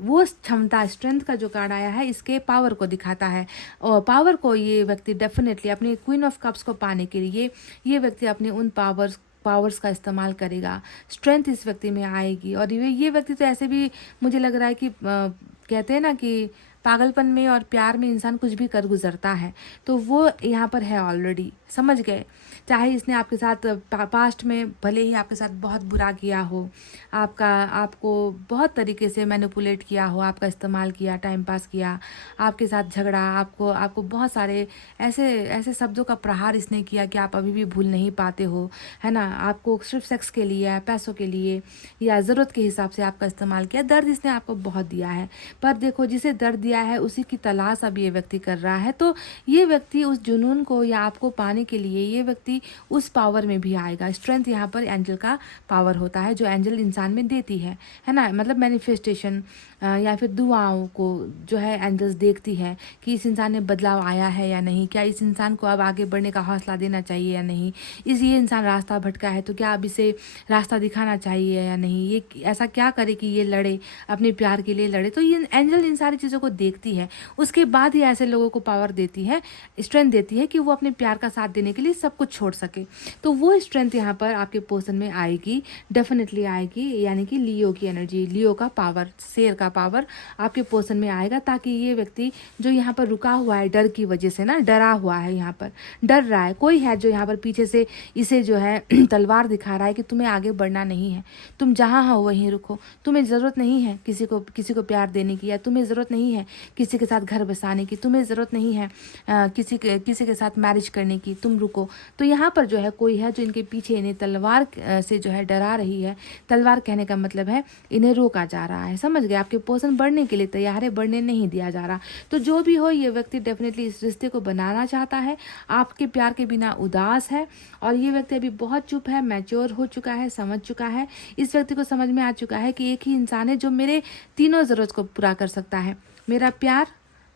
वो क्षमता, स्ट्रेंथ का जो कार्ड आया है, इसके पावर को दिखाता है। और पावर को ये व्यक्ति डेफिनेटली अपने क्वीन ऑफ कप्स को पाने के लिए ये व्यक्ति अपने उन पावर्स का इस्तेमाल करेगा। स्ट्रेंथ इस व्यक्ति में आएगी। और ये व्यक्ति तो ऐसे भी मुझे लग रहा है कि कहते हैं ना कि पागलपन में और प्यार में इंसान कुछ भी कर गुजरता है, तो वो यहाँ पर है ऑलरेडी, समझ गए। चाहे इसने आपके साथ पास्ट में भले ही आपके साथ बहुत बुरा किया हो, आपको बहुत तरीके से मैनिपुलेट किया हो, आपका इस्तेमाल किया, टाइम पास किया, आपके साथ झगड़ा, आपको बहुत सारे ऐसे शब्दों का प्रहार इसने किया कि आप अभी भी भूल नहीं पाते हो, है ना। आपको सिर्फ सेक्स के लिए, पैसों के लिए या ज़रूरत के हिसाब से आपका इस्तेमाल किया। दर्द इसने आपको बहुत दिया है, पर देखो जिसे दर्द दिया है उसी की तलाश अब ये व्यक्ति कर रहा है। तो ये व्यक्ति उस जुनून को या आपको पाने के लिए ये व्यक्ति उस पावर में भी आएगा। स्ट्रेंथ यहाँ पर एंजल का पावर होता है, जो एंजल इंसान में देती है ना। मतलब मैनिफेस्टेशन या फिर दुआओं को जो है एंजल्स देखती है कि इस इंसान में बदलाव आया है या नहीं, क्या इस इंसान को अब आगे बढ़ने का हौसला देना चाहिए या नहीं, ये इंसान रास्ता भटका है तो क्या अब इसे रास्ता दिखाना चाहिए या नहीं, ये ऐसा क्या करे कि ये लड़े, अपने प्यार के लिए लड़े। तो ये एंजल इन सारी चीज़ों को देखती है, उसके बाद ही ऐसे लोगों को पावर देती है, स्ट्रेंथ देती है कि वो अपने प्यार का साथ देने के लिए सब कुछ छोड़ सके। तो वो स्ट्रेंथ यहाँ पर आपके पर्सन में आएगी, डेफिनेटली आएगी, यानी कि लियो की एनर्जी, लियो का पावर, शेर का पावर आपके पर्सन में आएगा, ताकि ये व्यक्ति जो यहाँ पर रुका हुआ है डर की वजह से ना, डरा हुआ है, यहाँ पर डर रहा है, कोई है जो यहाँ पर पीछे से इसे जो है तलवार दिखा रहा है कि तुम्हें आगे बढ़ना नहीं है, तुम जहाँ हो वहीं रुको, तुम्हें ज़रूरत नहीं है किसी को प्यार देने की, या तुम्हें ज़रूरत नहीं है किसी के साथ घर बसाने की, तुम्हें ज़रूरत नहीं है किसी के साथ मैरिज करने की, तुम रुको। तो यहाँ पर जो है कोई है जो इनके पीछे इन्हें तलवार से जो है डरा रही है। तलवार कहने का मतलब है इन्हें रोका जा रहा है, समझ गए? आपके पर्सन बढ़ने के लिए तैयार है, बढ़ने नहीं दिया जा रहा। तो जो भी हो, ये व्यक्ति डेफिनेटली इस रिश्ते को बनाना चाहता है, आपके प्यार के बिना उदास है, और ये व्यक्ति अभी बहुत चुप है, मैच्योर हो चुका है, समझ चुका है। इस व्यक्ति को समझ में आ चुका है कि एक ही इंसान है जो मेरे तीनों ज़रूरत को पूरा कर सकता है, मेरा प्यार,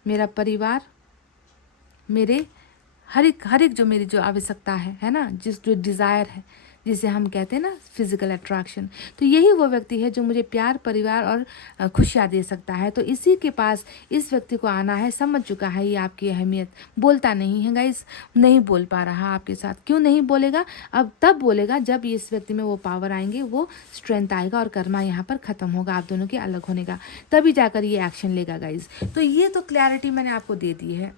मेरा परिवार, मेरे हर एक जो मेरी जो आवश्यकता है ना, जो डिज़ायर है, जिसे हम कहते हैं ना फिजिकल अट्रैक्शन, तो यही वो व्यक्ति है जो मुझे प्यार, परिवार और खुशियाँ दे सकता है। तो इसी के पास इस व्यक्ति को आना है, समझ चुका है ये आपकी अहमियत, बोलता नहीं है गाइस, नहीं बोल पा रहा आपके साथ। क्यों नहीं बोलेगा? अब तब बोलेगा जब इस व्यक्ति में वो पावर आएंगे, वो स्ट्रेंथ आएगा और कर्मा यहाँ पर ख़त्म होगा आप दोनों के अलग होने का, तभी जाकर ये एक्शन लेगा गाइस। तो ये तो क्लैरिटी मैंने आपको दे दी है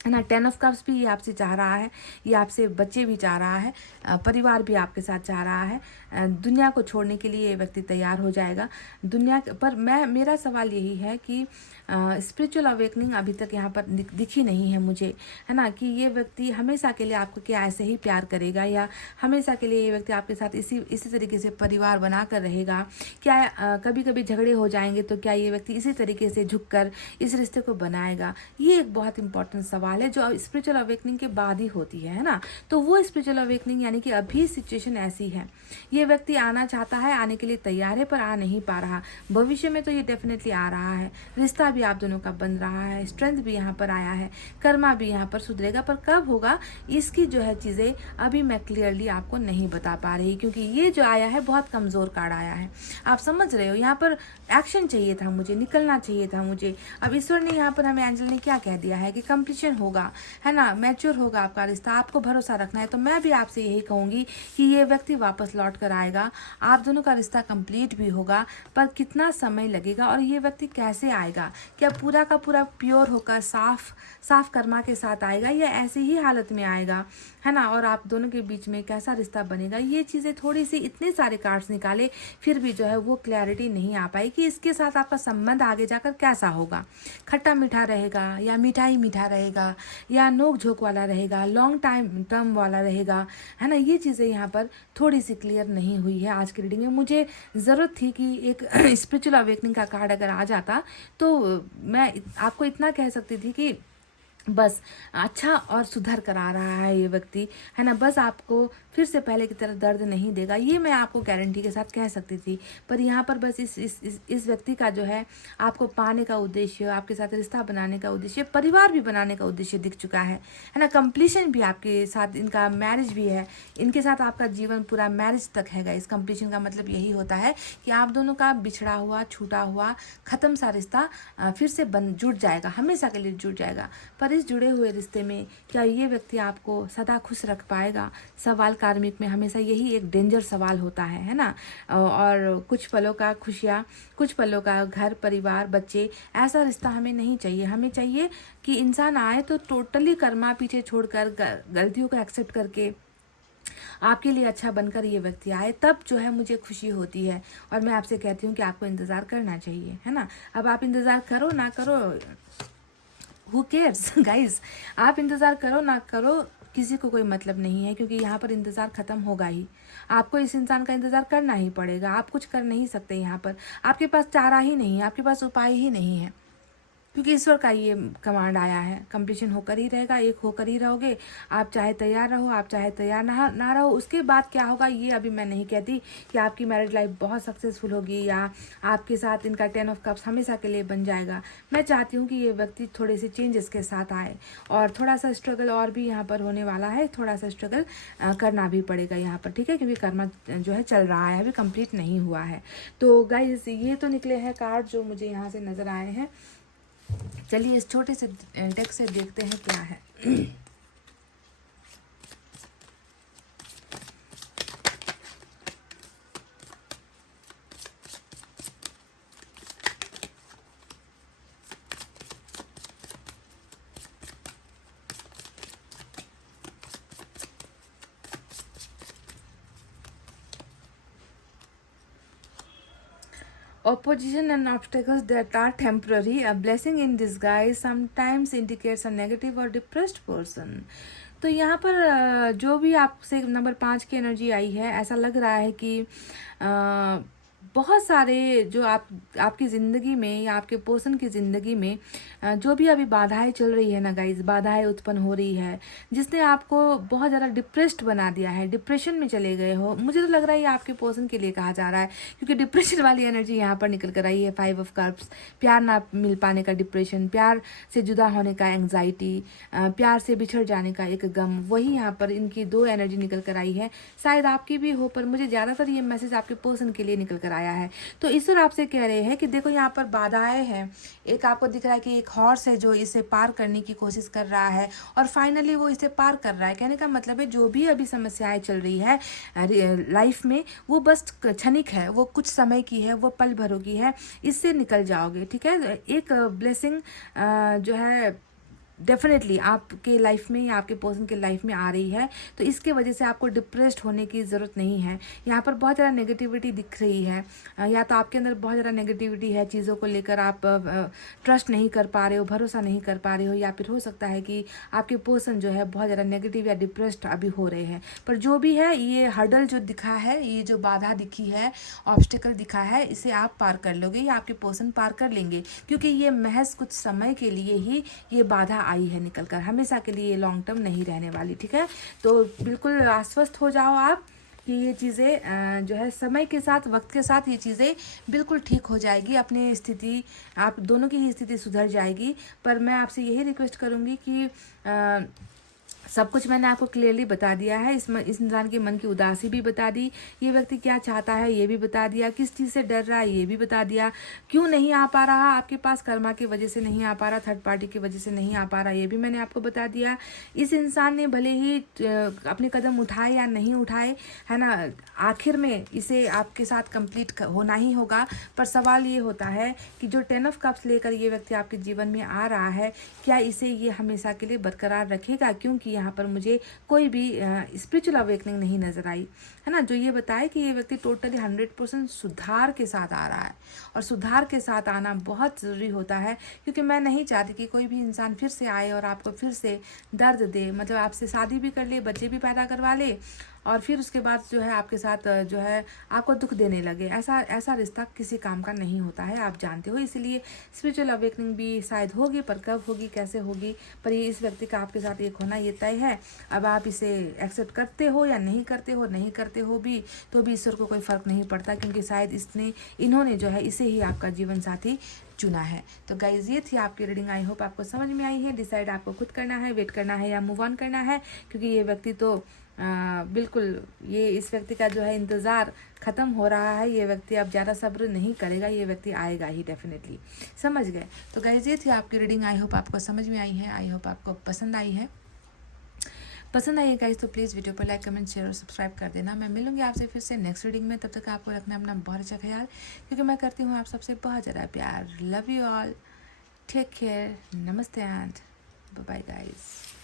ना। 10 ऑफ कप्स भी ये आपसे चाह रहा है, ये आपसे बच्चे भी चाह रहा है, परिवार भी आपके साथ चाह रहा है, दुनिया को छोड़ने के लिए ये व्यक्ति तैयार हो जाएगा दुनिया पर। मेरा सवाल यही है कि स्पिरिचुअल अवेकनिंग अभी तक यहाँ पर दिखी नहीं है मुझे, है ना, कि ये व्यक्ति हमेशा के लिए आपको क्या ऐसे ही प्यार करेगा, या हमेशा के लिए ये व्यक्ति आपके साथ इसी तरीके से परिवार बना कर रहेगा। क्या कभी कभी झगड़े हो जाएंगे तो क्या ये व्यक्ति इसी तरीके से झुककर इस रिश्ते को बनाएगा? ये एक बहुत इंपॉर्टेंट सवाल है जो स्पिरिचुअल अवेकनिंग के बाद ही होती है ना। तो वो स्पिरिचुअल अवेकनिंग यानी कि अभी सिचुएशन ऐसी है, ये व्यक्ति आना चाहता है, आने के लिए तैयार है, पर आ नहीं पा रहा। भविष्य में तो ये डेफिनेटली आ रहा है, रिश्ता भी आप दोनों का बन रहा है, स्ट्रेंथ भी यहाँ पर आया है, कर्मा भी यहाँ पर सुधरेगा, पर कब होगा इसकी जो है चीज़ें अभी मैं क्लियरली आपको नहीं बता पा रही, क्योंकि ये जो आया है बहुत कमज़ोर कार्ड आया है। आप समझ रहे हो, यहाँ पर एक्शन चाहिए था मुझे, निकलना चाहिए था मुझे। अब ईश्वर ने यहाँ पर हमें, एंजल ने क्या कह दिया है कि कंप्लीशन होगा, है ना, मैच्योर होगा आपका रिश्ता, आपको भरोसा रखना है। तो मैं भी आपसे यही कहूँगी कि ये व्यक्ति वापस लौट कर आएगा, आप दोनों का रिश्ता कंप्लीट भी होगा, पर कितना समय लगेगा और ये व्यक्ति कैसे आएगा? क्या पूरा का पूरा प्योर होकर साफ कर्मा के साथ आएगा, या ऐसी ही हालत में आएगा, है ना, और आप दोनों के बीच में कैसा रिश्ता बनेगा? ये चीज़ें थोड़ी सी, इतने सारे कार्ड्स निकाले फिर भी जो है वो क्लैरिटी नहीं आ पाई कि इसके साथ आपका संबंध आगे जाकर कैसा होगा। खट्टा मीठा रहेगा, या मिठाई मीठा रहेगा, या नोक झोंक वाला रहेगा, लॉन्ग टाइम टर्म वाला रहेगा, है ना। ये चीज़ें यहाँ पर थोड़ी सी क्लियर नहीं हुई है आज की रीडिंग में। मुझे ज़रूरत थी कि एक स्पिरिचुअल अवेकनिंग का कार्ड अगर आ जाता तो मैं आपको इतना कह सकती थी कि बस अच्छा और सुधर कर आ रहा है ये व्यक्ति, है ना, बस आपको फिर से पहले की तरह दर्द नहीं देगा, ये मैं आपको गारंटी के साथ कह सकती थी। पर यहाँ पर बस इस व्यक्ति का जो है आपको पाने का उद्देश्य, आपके साथ रिश्ता बनाने का उद्देश्य, परिवार भी बनाने का उद्देश्य दिख चुका है ना। कंप्लीशन भी आपके साथ, इनका मैरिज भी है, इनके साथ आपका जीवन पूरा मैरिज तक है। इस कंप्लीशन का मतलब यही होता है कि आप दोनों का बिछड़ा हुआ, छूटा हुआ, ख़त्म सा रिश्ता फिर से जुड़ जाएगा, हमेशा के लिए जुड़ जाएगा। पर इस जुड़े हुए रिश्ते में क्या ये व्यक्ति आपको सदा खुश रख पाएगा? सवाल कार्मिक में हमेशा यही एक डेंजर सवाल होता है ना। और कुछ पलों का खुशियाँ, कुछ पलों का घर परिवार बच्चे, ऐसा रिश्ता हमें नहीं चाहिए। हमें चाहिए कि इंसान आए तो टोटली कर्मा पीछे छोड़कर, गलतियों को एक्सेप्ट करके आपके लिए अच्छा बनकर ये व्यक्ति आए, तब जो है मुझे खुशी होती है। और मैं आपसे कहती हूँ कि आपको इंतज़ार करना चाहिए, है ना। अब आप इंतज़ार करो ना करो, हु केयर्स गाइज, आप इंतज़ार करो ना करो, किसी को कोई मतलब नहीं है, क्योंकि यहाँ पर इंतज़ार ख़त्म होगा ही। आपको इस इंसान का इंतज़ार करना ही पड़ेगा, आप कुछ कर नहीं सकते यहाँ पर। आपके पास चारा ही नहीं है, आपके पास उपाय ही नहीं है, क्योंकि ईश्वर का ये कमांड आया है, कंप्लीशन होकर ही रहेगा, एक होकर ही रहोगे। आप चाहे तैयार रहो, आप चाहे तैयार ना रहो, उसके बाद क्या होगा ये अभी मैं नहीं कहती कि आपकी मैरिज लाइफ बहुत सक्सेसफुल होगी या आपके साथ इनका 10 ऑफ कप्स हमेशा के लिए बन जाएगा। मैं चाहती हूँ कि ये व्यक्ति थोड़े से चेंजेस के साथ आए, और थोड़ा सा स्ट्रगल और भी यहाँ पर होने वाला है, थोड़ा सा स्ट्रगल करना भी पड़ेगा यहाँ पर, ठीक है, क्योंकि कर्मा जो है चल रहा है, अभी कंप्लीट नहीं हुआ है। तो गाइस ये तो निकले हैं कार्ड जो मुझे यहाँ से नज़र आए हैं। चलिए इस छोटे से टेक्स्ट से देखते हैं क्या है। Opposition and obstacles that are temporary. A blessing in disguise sometimes indicates a negative or depressed person. तो यहाँ पर जो भी आपसे नंबर 5 की एनर्जी आई है, ऐसा लग रहा है कि बहुत सारे जो आपकी ज़िंदगी में या आपके पर्सन की ज़िंदगी में जो भी अभी बाधाएं चल रही है ना गाइज, बाधाएं उत्पन्न हो रही है, जिसने आपको बहुत ज़्यादा डिप्रेस्ड बना दिया है, डिप्रेशन में चले गए हो। मुझे तो लग रहा है ये आपके पर्सन के लिए कहा जा रहा है, क्योंकि डिप्रेशन वाली एनर्जी यहाँ पर निकल कर आई है। 5 ऑफ कप्स, प्यार ना मिल पाने का डिप्रेशन, प्यार से जुदा होने का एंग्जाइटी, प्यार से बिछड़ जाने का एक गम, वही यहाँ पर इनकी 2 एनर्जी निकल कर आई है। शायद आपकी भी हो, पर मुझे ज़्यादातर ये मैसेज आपके पर्सन के लिए निकल कर आया है। तो ईश्वर आपसे कह रहे हैं कि देखो यहाँ पर बाधाएं हैं। एक आपको दिख रहा है कि एक हॉर्स है जो इसे पार करने की कोशिश कर रहा है और फाइनली वो इसे पार कर रहा है। कहने का मतलब है जो भी अभी समस्याएं चल रही है लाइफ में, वो बस क्षणिक है, वो कुछ समय की है, वो पल भरों की है, इससे निकल जाओगे। ठीक है, एक ब्लेसिंग जो है डेफिनेटली आपके लाइफ में या आपके पर्सन के लाइफ में आ रही है। तो इसके वजह से आपको डिप्रेस्ड होने की ज़रूरत नहीं है। यहाँ पर बहुत ज़्यादा नेगेटिविटी दिख रही है, या तो आपके अंदर बहुत ज़्यादा नेगेटिविटी है, चीज़ों को लेकर आप ट्रस्ट नहीं कर पा रहे हो, भरोसा नहीं कर पा रहे हो, या फिर हो सकता है कि आपके पर्सन जो है बहुत ज़्यादा नेगेटिव या डिप्रेस्ड अभी हो रहे हैं। पर जो भी है, ये हर्डल जो दिखा है, ये जो बाधा दिखी है, ऑब्स्टिकल दिखा है, इसे आप पार कर लोगे या आपके पर्सन पार कर लेंगे, क्योंकि ये महज कुछ समय के लिए ही ये बाधा आई है निकल कर, हमेशा के लिए लॉन्ग टर्म नहीं रहने वाली। ठीक है, तो बिल्कुल आश्वस्त हो जाओ आप कि ये चीज़ें जो है समय के साथ, वक्त के साथ ये चीज़ें बिल्कुल ठीक हो जाएगी। अपनी स्थिति, आप दोनों की ही स्थिति सुधर जाएगी। पर मैं आपसे यही रिक्वेस्ट करूँगी कि सब कुछ मैंने आपको क्लियरली बता दिया है। इस इंसान के मन की उदासी भी बता दी, ये व्यक्ति क्या चाहता है ये भी बता दिया, किस चीज़ से डर रहा है ये भी बता दिया, क्यों नहीं आ पा रहा आपके पास, कर्मा की वजह से नहीं आ पा रहा, थर्ड पार्टी की वजह से नहीं आ पा रहा, ये भी मैंने आपको बता दिया। इस इंसान ने भले ही अपने कदम उठाए या नहीं उठाए, है ना, आखिर में इसे आपके साथ कंप्लीट होना ही होगा। पर सवाल ये होता है कि जो 10 ऑफ कप्स लेकर ये व्यक्ति आपके जीवन में आ रहा है, क्या इसे ये हमेशा के लिए बरकरार रखेगा? क्योंकि यहाँ पर मुझे कोई भी स्पिरिचुअल अवेकनिंग नहीं नजर आई, है ना, जो ये बताए कि ये व्यक्ति टोटली 100% सुधार के साथ आ रहा है। और सुधार के साथ आना बहुत ज़रूरी होता है, क्योंकि मैं नहीं चाहती कि कोई भी इंसान फिर से आए और आपको फिर से दर्द दे, मतलब आपसे शादी भी कर ले, बच्चे भी पैदा करवा ले, और फिर उसके बाद जो है आपके साथ जो है आपको दुख देने लगे। ऐसा रिश्ता किसी काम का नहीं होता है, आप जानते हो। इसलिए स्पिरिचुअल अवेकनिंग भी शायद होगी, पर कब होगी, कैसे होगी, पर ये इस व्यक्ति का आपके साथ एक होना ये तय है। अब आप इसे एक्सेप्ट करते हो या नहीं करते हो भी, तो भी ईश्वर को कोई फ़र्क नहीं पड़ता, क्योंकि शायद इन्होंने जो है इसे ही आपका जीवन साथी चुना है। तो गाइज, ये थी आपकी रीडिंग। आई होप आपको समझ में आई है। डिसाइड आपको खुद करना है, वेट करना है या मूव ऑन करना है, क्योंकि ये व्यक्ति तो बिल्कुल, ये इस व्यक्ति का जो है इंतज़ार ख़त्म हो रहा है। ये व्यक्ति अब ज़्यादा सब्र नहीं करेगा, ये व्यक्ति आएगा ही डेफिनेटली। समझ गए? तो गाइज, ये थी आपकी रीडिंग। आई होप आपको समझ में आई है, आई होप आपको पसंद आई है। पसंद आई है गाइज तो प्लीज़ वीडियो पर लाइक, कमेंट, शेयर और सब्सक्राइब कर देना। मैं मिलूंगी आपसे फिर से नेक्स्ट रीडिंग में। तब तक आपको रखना अपना बहुत अच्छा ख्याल, क्योंकि मैं करती हूँ आप सबसे बहुत ज़्यादा प्यार। Love you all, take care, नमस्ते एंड बाय बाय गाइज।